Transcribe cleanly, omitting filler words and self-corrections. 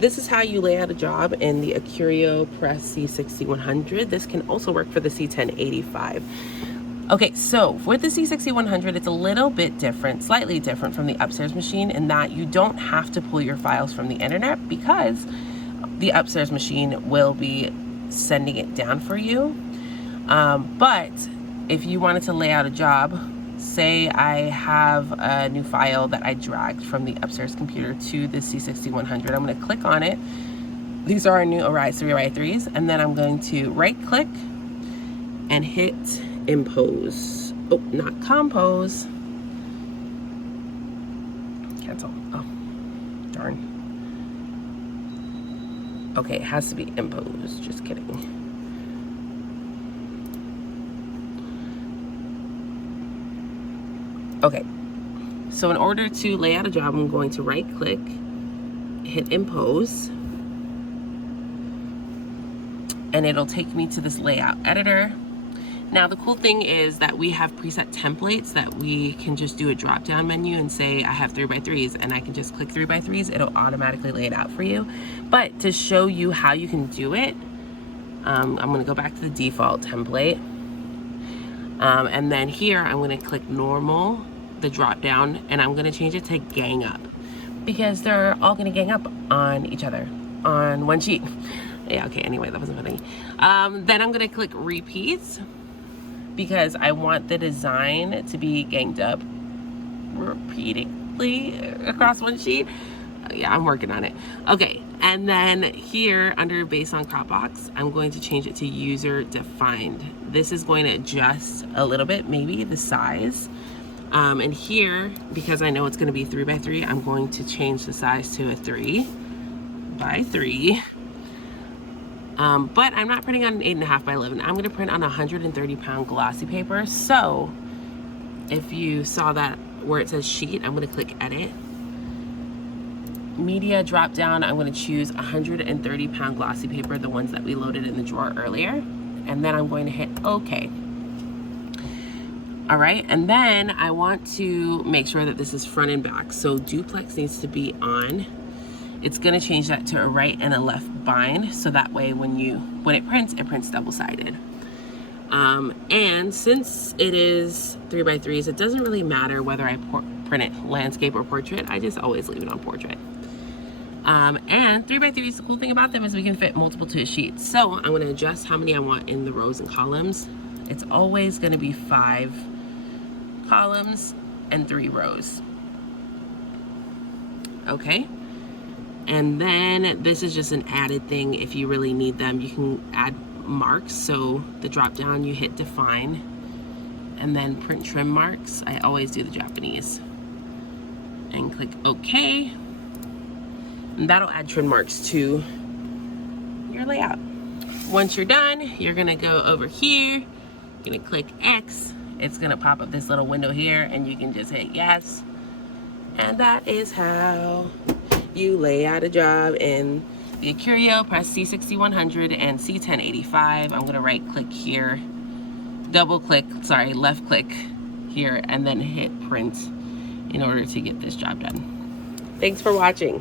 this is how you lay out a job in the Acurio Press C6100. This can also work for the C1085. Okay, so with the c6100, it's a little bit different, slightly different from the upstairs machine in that you don't have to pull your files from the internet because the upstairs machine will be sending it down for you. But if you wanted to lay out a job, say I have a new file that I dragged from the upstairs computer to the c6100, I'm going to click on it. These are our new Arise 3 Arise 3s, and then I'm going to right click and hit impose. Oh, not compose. Cancel. Oh, darn. Okay, it has to be impose. Just kidding. Okay, so in order to lay out a job, I'm going to right click, hit impose, and it'll take me to this layout editor. Now the cool thing is that we have preset templates that we can just do a drop down menu and say I have 3x3s, and I can just click 3x3s, it'll automatically lay it out for you. But to show you how you can do it, I'm gonna go back to the default template. And then here I'm gonna click normal, the drop down, and I'm gonna change it to gang up because they're all gonna gang up on each other on one sheet. Yeah, okay, anyway, that wasn't funny. Then I'm gonna click repeats because I want the design to be ganged up repeatedly across one sheet. Yeah, I'm working on it. Okay, and then here under based on crop box, I'm going to change it to user defined. This is going to adjust a little bit, maybe the size. And here, because I know it's gonna be 3x3, I'm going to change the size to a 3x3. But I'm not printing on an 8.5x11. I'm gonna print on 130-pound glossy paper. So if you saw that where it says sheet, I'm gonna click edit. Media drop down, I'm gonna choose 130-pound glossy paper, the ones that we loaded in the drawer earlier. And then I'm going to hit okay. All right, and then I want to make sure that this is front and back. So duplex needs to be on. It's gonna change that to a right and a left bind, so that way when it prints double-sided. And since it is 3x3s, it doesn't really matter whether I print it landscape or portrait. I just always leave it on portrait. And 3x3s, the cool thing about them is we can fit multiple to a sheet. So I'm gonna adjust how many I want in the rows and columns. It's always gonna be 5 columns and 3 rows. Okay. And then this is just an added thing. If you really need them, you can add marks. So the drop down, you hit define and then print trim marks. I always do the Japanese and click OK. And that'll add trim marks to your layout. Once you're done, you're gonna go over here, you're gonna click X. It's gonna pop up this little window here and you can just hit yes. And that is how you lay out a job in the Acurio Press C6100 and C1085. I'm gonna right click here, left click here, and then hit print in order to get this job done. Thanks for watching.